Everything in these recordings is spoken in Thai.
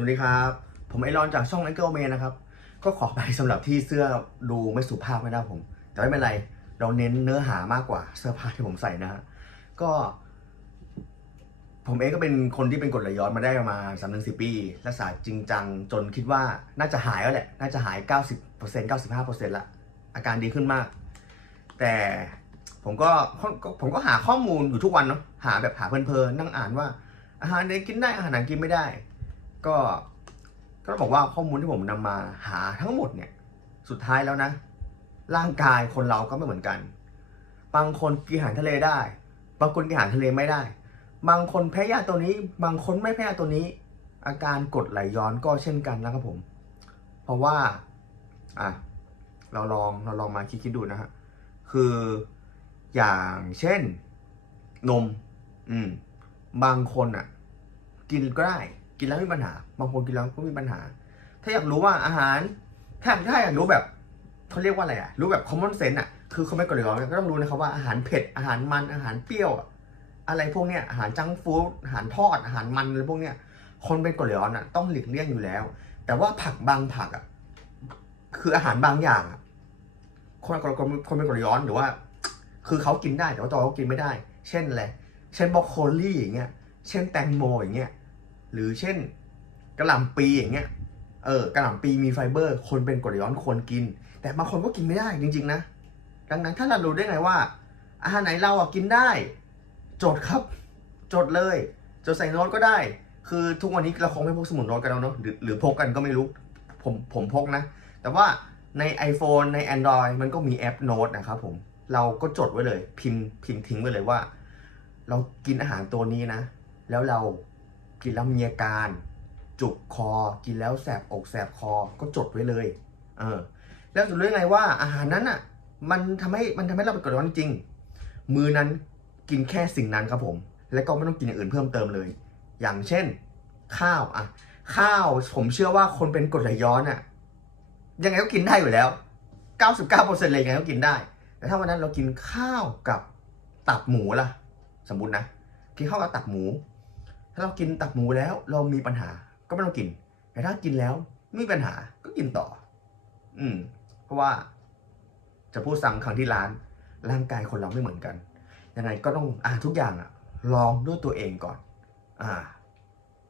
วัสดีครับ ผมไอรอนจากช่อง a n g l e m a n นะครับ ก็ขอไปสำหรับที่เสื้อดูไม่สุภาพไม่ได้ผม แต่ไม่เป็นไร เราเน้นเนื้อหามากกว่าเสื้อผ้าที่ผมใส่นะฮะ ก็ ผมเองก็เป็นคนที่เป็นกรดไหลย้อนมาได้ประมาณสามถึงสิปีรักษาจริงจังจนคิดว่าน่าจะหายแล้วแหละ น่าจะหาย 90% 95%ละ อาการดีขึ้นมาก แต่ผมก็ก็ผมก็หาข้อมูลอยู่ทุกวันเนาะหาแบบหาเพลินๆนั่งอ่านว่าอาหารไหนกินได้อาหารไหนกินไม่ได้ ก็ก็ต้องบอกว่าข้อมูลที่ผมนำมาหาทั้งหมดเนี่ย สุดท้ายแล้วนะ ร่างกายคนเราก็ไม่เหมือนกัน บางคนกินอาหารทะเลได้ บางคนกินอาหารทะเลไม่ได้ บางคนแพ้ยาตัวนี้ บางคนไม่แพ้ยาตัวนี้ อาการกดไหลย้อนก็เช่นกันนะครับผม เพราะว่า อะ เราลองเราลองมาคิดคิดดูนะฮะ คืออย่างเช่นนม อืม บางคนอะ กินก็ได้ กินแล้วไม่มีปัญหา บางคนกินแล้วก็มีปัญหา ถ้าอยากรู้ว่าอาหาร ถ้าถ้าอยากรู้แบบเขาเรียกว่าอะไรอะรู้แบบ common sense อะคือเขาไม่กดเลยก็ต้องรู้นะครับว่าอาหารเผ็ด อาหารมัน อาหารเปรี้ยว อะไรพวกเนี้ย อาหารจังฟู้ด อาหารทอด อาหารมันอะไรพวกเนี้ย คนเป็นกดหลย้อนอะต้องหลีกเลี่ยงอยู่แล้ว แต่ว่าผักบางผักอะคืออาหารบางอย่างอะคนคนคนคนเป็นกดหลย้อนหรือว่า คือเขากินได้แต่ว่าตัวเขากินไม่ได้ เช่นอะไร เช่นบรอกโคลีอย่างเงี้ย เช่นแตงโมอย่างเงี้ย หรือเช่นกระหล่ำปีอย่างเงี้ยเออกระหล่ำปีมีไฟเบอร์ คนเป็นกรดย้อนควรกิน แต่บางคนก็กินไม่ได้จริงๆนะ ดังนั้นถ้าเรารู้ได้ไงว่า อาหารไหนเราอะกินได้ จดครับ จดเลย จดใส่โน้ตก็ได้ คือทุกวันนี้เราคงไม่พกสมุดโน้ตกันแล้วเนาะหรือหรือพกกันก็ไม่รู้ ผมผมพกนะ แต่ว่าใน iPhone ใน Android มันก็มีแอปโน้ตนะครับผม เราก็จดไว้เลย พิมพ์พิมพ์ทิ้งไว้เลยว่า เรากินอาหารตัวนี้นะ แล้วเรา กินแล้วมีอาการ จุกคอ กินแล้วแสบอกแสบคอก็จดไว้เลย เออ แล้วจะรู้ยังไงว่าอาหารนั้นอะ มันทำให้มันทำให้เราเป็นกรดไหลย้อนจริง มือนั้นกินแค่สิ่งนั้นครับผม แล้วก็ไม่ต้องกินอย่างอื่นเพิ่มเติมเลย อย่างเช่น ข้าวอะ ข้าวผมเชื่อว่าคนเป็นกรดไหลย้อนอะ ยังไงก็กินได้อยู่แล้ว 99%เลยยังไงก็กินได้ แต่ถ้าวันนั้นเรากินข้าวกับตับหมูล่ะ สมมตินะกินข้าวกับตับหมู ถ้าเรากินตับหมูแล้วเรามีปัญหาก็ไม่ต้องกิน แต่ถ้ากินแล้วไม่มีปัญหาก็กินต่อ อืม เพราะว่าจะพูดซ้ำครั้งที่ร้าน ร่างกายคนเราไม่เหมือนกัน ยังไงก็ต้องอ่าทุกอย่างอะลองด้วยตัวเองก่อน อ่า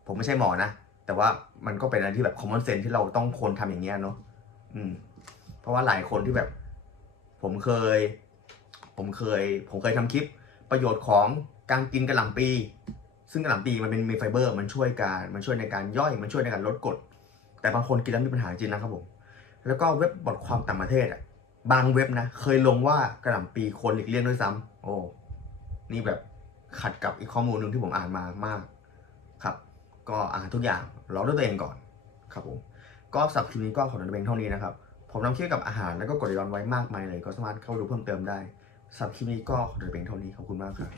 ผมไม่ใช่หมอนะ แต่ว่ามันก็เป็นอะไรที่แบบ common sense ที่เราต้องควรทำอย่างเงี้ยเนาะอืม เพราะว่าหลายคนที่แบบ ผมเคย ผมเคย ผมเคยทำคลิป ประโยชน์ของการกินกระหล่ำปี ซึ่งกระหล่ำปีมันเป็นมีไฟเบอร์มันช่วยการมันช่วยในการย่อยมันช่วยในการลดกรดแต่บางคนกินแล้วมีปัญหาจริงนะครับผมแล้วก็เว็บบทความต่างประเทศอะบางเว็บนะ เคยลงว่ากระหล่ำปีควรหลีกเลี่ยงด้วยซ้ำโอ้นี่แบบขัดกับอีกข้อมูลหนึ่งที่ผมอ่านมามากครับ ก็อ่านทุกอย่างรอด้วยตัวเองก่อนครับผมก็สับคลิปนี้ก็ขอตัวเองเท่านี้นะครับ ผมนำคลิปกับอาหารแล้วก็กดย้อนไว้มากมายเลย ก็สามารถเข้าดูเพิ่มเติมได้สับคลิปนี้ก็ขอตัวเองเท่านี้ขอบคุณมากครับ